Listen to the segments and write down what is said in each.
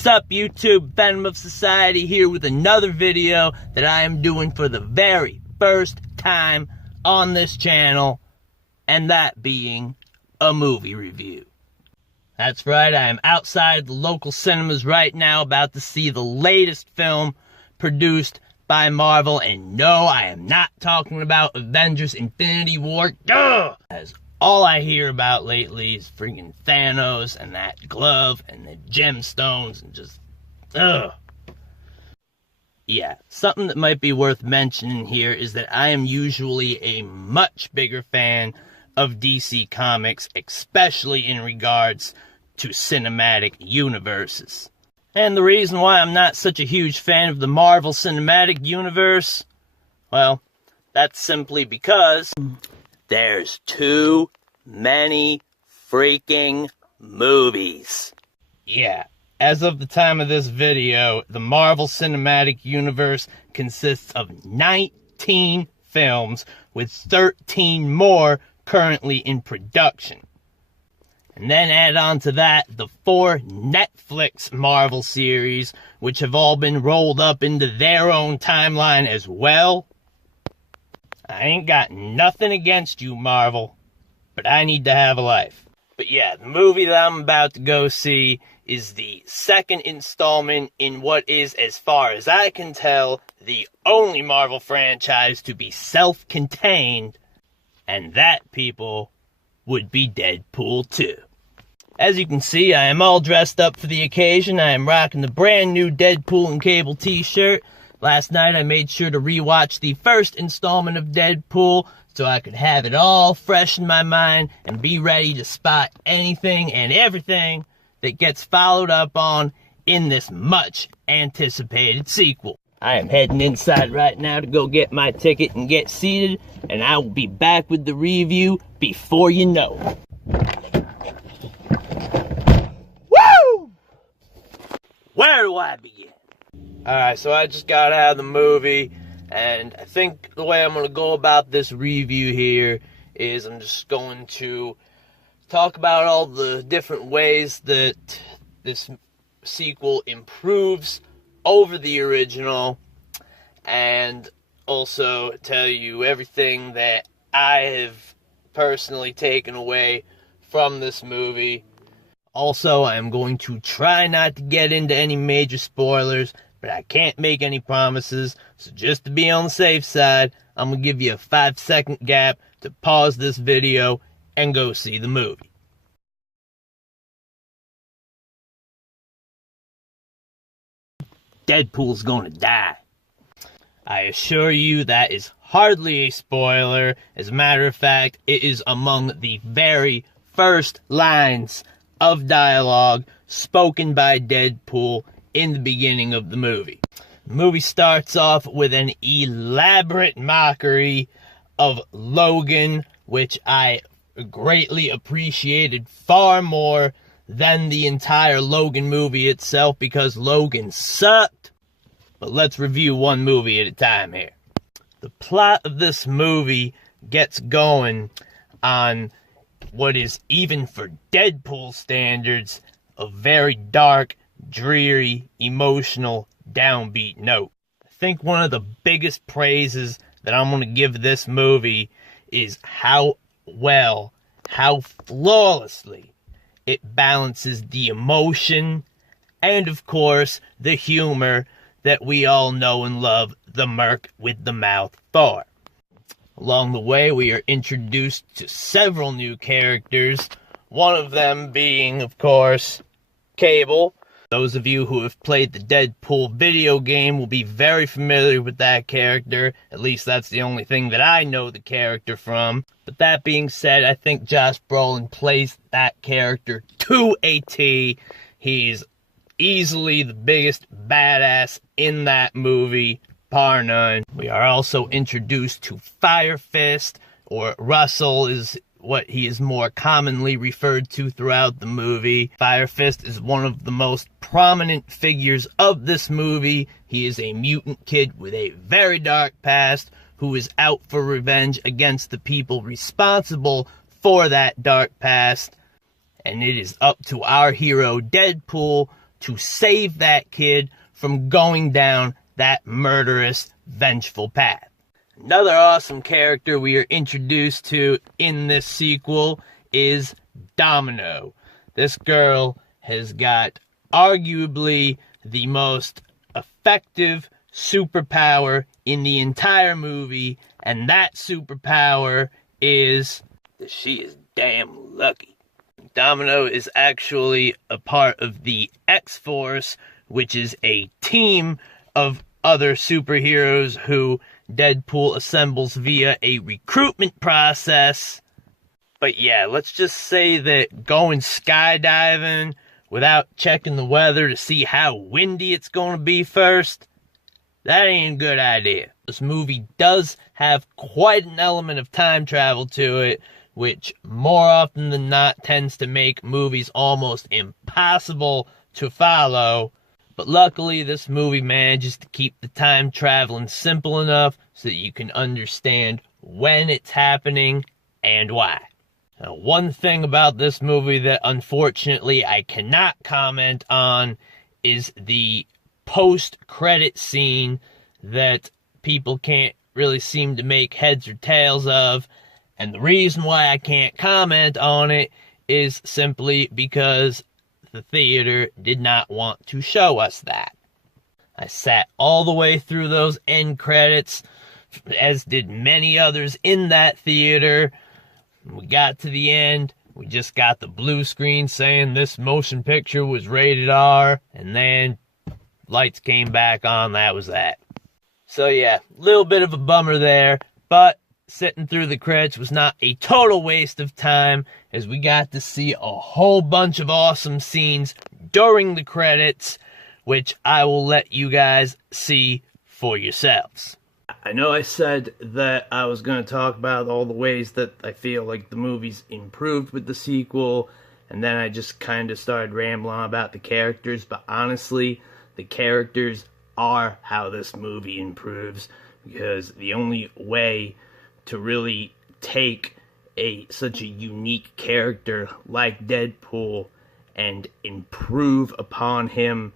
What's up, YouTube? Venom of Society here with another video that I am doing for the very first time on this channel, and that being a movie review. That's right, I am outside the local cinemas right now about to see the latest film produced by Marvel, and no, I am not talking about Avengers Infinity War. Duh! As all I hear about lately is freaking Thanos and that glove and the gemstones and just, ugh. Yeah, something that might be worth mentioning here is that I am usually a much bigger fan of DC Comics, especially in regards to cinematic universes. And the reason why I'm not such a huge fan of the Marvel Cinematic Universe, well, that's simply because there's too many freaking movies. Yeah, as of the time of this video, the Marvel Cinematic Universe consists of 19 films with 13 more currently in production. And then add on to that the 4 Netflix Marvel series, which have all been rolled up into their own timeline as well. I ain't got nothing against you, Marvel, but I need to have a life. But yeah, the movie that I'm about to go see is the second installment in what is, as far as I can tell, the only Marvel franchise to be self-contained, and that, people, would be Deadpool 2. As you can see, I am all dressed up for the occasion. I am rocking the brand new Deadpool and Cable t-shirt. Last night I made sure to rewatch the first installment of Deadpool so I could have it all fresh in my mind and be ready to spot anything and everything that gets followed up on in this much anticipated sequel. I am heading inside right now to go get my ticket and get seated, and I will be back with the review before you know it. Woo! Where do I begin? Alright, so I just got out of the movie, and I think the way I'm going to go about this review here is I'm just going to talk about all the different ways that this sequel improves over the original, and also tell you everything that I have personally taken away from this movie. Also, I'm going to try not to get into any major spoilers, but I can't make any promises, so just to be on the safe side, I'm going to give you a 5-second gap to pause this video and go see the movie. Deadpool's gonna die. I assure you that is hardly a spoiler. As a matter of fact, it is among the very first lines of dialogue spoken by Deadpool in the beginning of the movie. The movie starts off with an elaborate mockery of Logan, which I greatly appreciated far more than the entire Logan movie itself, because Logan sucked. But let's review one movie at a time here. The plot of this movie gets going on what is, even for Deadpool standards, a very dark, dreary, emotional, downbeat note. I think one of the biggest praises that I'm going to give this movie is how well, how flawlessly it balances the emotion and, of course, the humor that we all know and love the Merc with the Mouth for. Along the way, we are introduced to several new characters, one of them being, of course, Cable. Those of you who have played the Deadpool video game will be very familiar with that character. At least that's the only thing that I know the character from. But that being said, I think Josh Brolin plays that character to a T. He's easily the biggest badass in that movie, bar none. We are also introduced to Fire Fist, or Russell is what he is more commonly referred to throughout the movie. Fire Fist is one of the most prominent figures of this movie. He is a mutant kid with a very dark past who is out for revenge against the people responsible for that dark past. And it is up to our hero Deadpool to save that kid from going down that murderous, vengeful path. Another awesome character we are introduced to in this sequel is Domino. This girl has got arguably the most effective superpower in the entire movie, and that superpower is that she is damn lucky. Domino is actually a part of the X-Force, which is a team of other superheroes who Deadpool assembles via a recruitment process. But yeah, let's just say that going skydiving without checking the weather to see how windy it's going to be first, that ain't a good idea. This movie does have quite an element of time travel to it, which more often than not tends to make movies almost impossible to follow. But luckily, this movie manages to keep the time traveling simple enough so that you can understand when it's happening and why. Now, one thing about this movie that unfortunately I cannot comment on is the post-credit scene that people can't really seem to make heads or tails of. And the reason why I can't comment on it is simply because the theater did not want to show us that. I sat all the way through those end credits, as did many others in that theater. When we got to the end, we just got the blue screen saying this motion picture was rated R, and then lights came back on, that was that. So yeah, a little bit of a bummer there, but sitting through the credits was not a total waste of time, as we got to see a whole bunch of awesome scenes during the credits, which I will let you guys see for yourselves. I know I said that I was going to talk about all the ways that I feel like the movie's improved with the sequel, and then I just kind of started rambling on about the characters, but honestly, the characters are how this movie improves, because the only way to really take such a unique character like Deadpool and improve upon him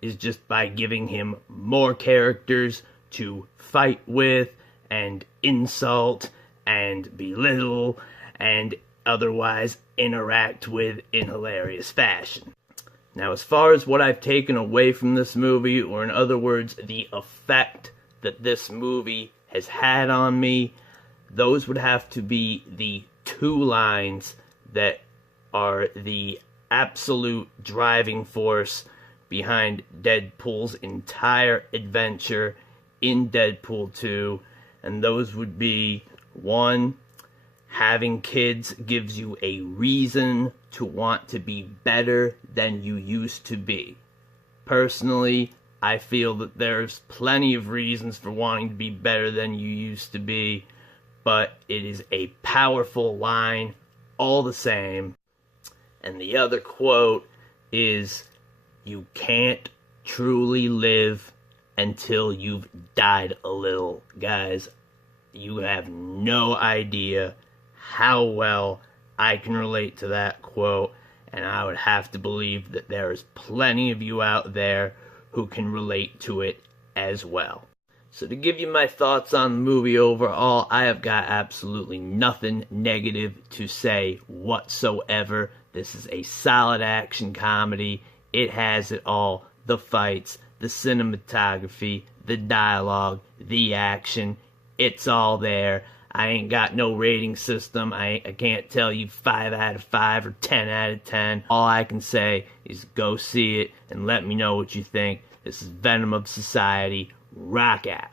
is just by giving him more characters to fight with and insult and belittle and otherwise interact with in hilarious fashion. Now, as far as what I've taken away from this movie, or in other words, the effect that this movie has had on me, those would have to be the two lines that are the absolute driving force behind Deadpool's entire adventure in Deadpool 2, and those would be, one, having kids gives you a reason to want to be better than you used to be. Personally, I feel that there's plenty of reasons for wanting to be better than you used to be, but it is a powerful line all the same. And the other quote is, "You can't truly live until you've died a little." Guys, you have no idea how well I can relate to that quote, and I would have to believe that there is plenty of you out there who can relate to it as well. So to give you my thoughts on the movie overall, I have got absolutely nothing negative to say whatsoever. This is a solid action comedy. It has it all. The fights, the cinematography, the dialogue, the action. It's all there. I ain't got no rating system. I can't tell you 5 out of 5 or 10 out of 10. All I can say is go see it and let me know what you think. This is Venom of Society. Rock out.